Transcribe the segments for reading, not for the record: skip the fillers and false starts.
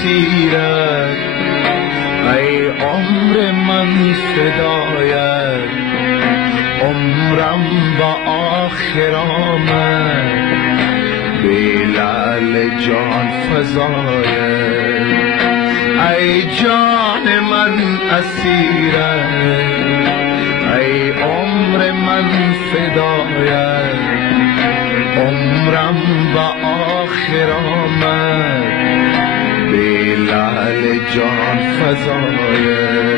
اسیرت، ای عمر من فدایت، عمرم با آخر آمد، به لعل جان فزایت، ای جان من اسیرت، ای عمر من فدایت، عمرم با آخر آمد، به لعل جان فزایت.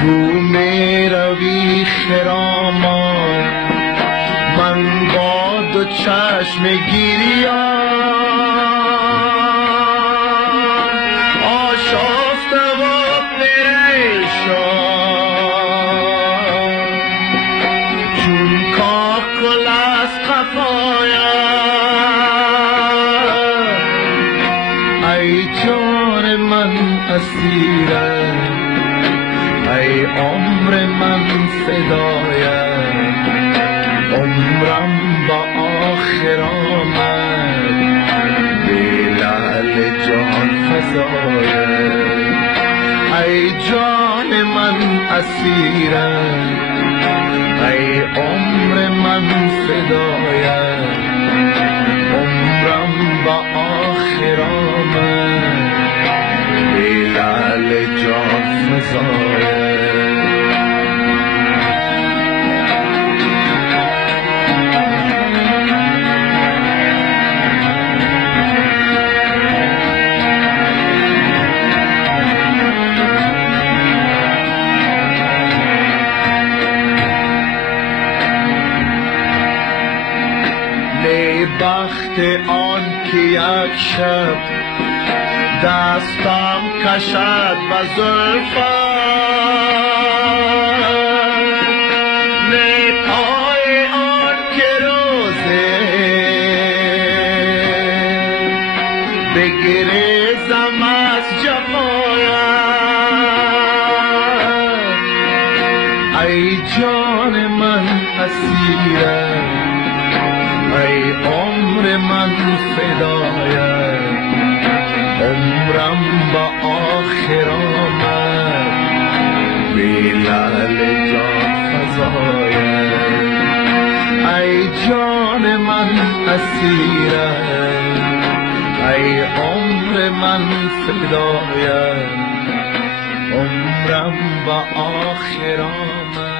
تو می روی خرامان، من با دو چشم گریان، آشفته و پریشان، چون کاکل از قفایم، ای جان من اسیرم، ای عمر من فدایت، عمرم با آخر آمد، به لعل جان فزایت، ای جان من اسیرم، ای عمر من فدایت، عمرم با آخر آمد، به لعل جان فزایت. بخت آن که یک شب دستم کشد و زلفت، نی پای آن که روزه بگریزم از جفایت، ای جان من اسیرم، ای عمر من فدایت، عمرم با آخر آمد، به لعل جان فزایت، ای جان من اسیرم، ای عمر من فدایت، عمرم با آخر آمد.